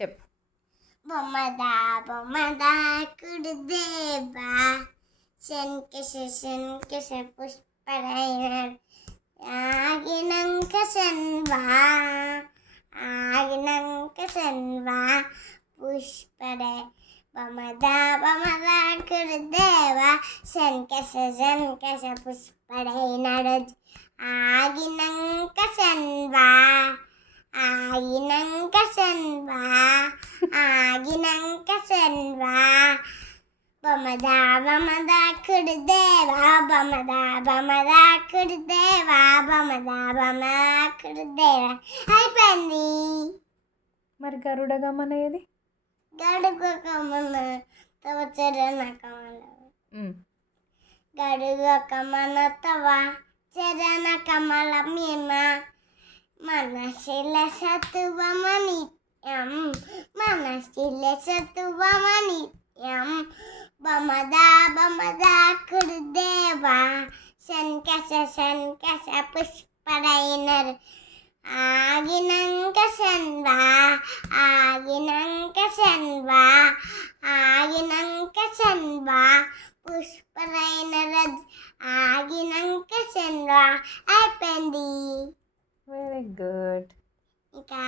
చెప్పు. బొమ్మదా బొమ్మదా కుడుదేవా శంకశ పుష్పడైన ఆగినంక శన్వా పుష్పడే బొమ్మదా కుడుదేవా శంకశ పుష్పడైన ఆగినంక శన్వా బొమ్మదా కుడుదేవా అయిపోయింది. మరి గరుడ గమన ఏది? గడుగు కమల తవ చరణ కమల గడుగు కమల తవ చరణ కమల మేమ మనశిల సత్వమనిత్యం బొమ్మదా కుడుదేవా శంకశ పుష్పడైనర్ ఆగినంక శన్వా పుష్పడైనర్ ఆగినంక శన్వా అయిపోయింది. Very good. ఇంకా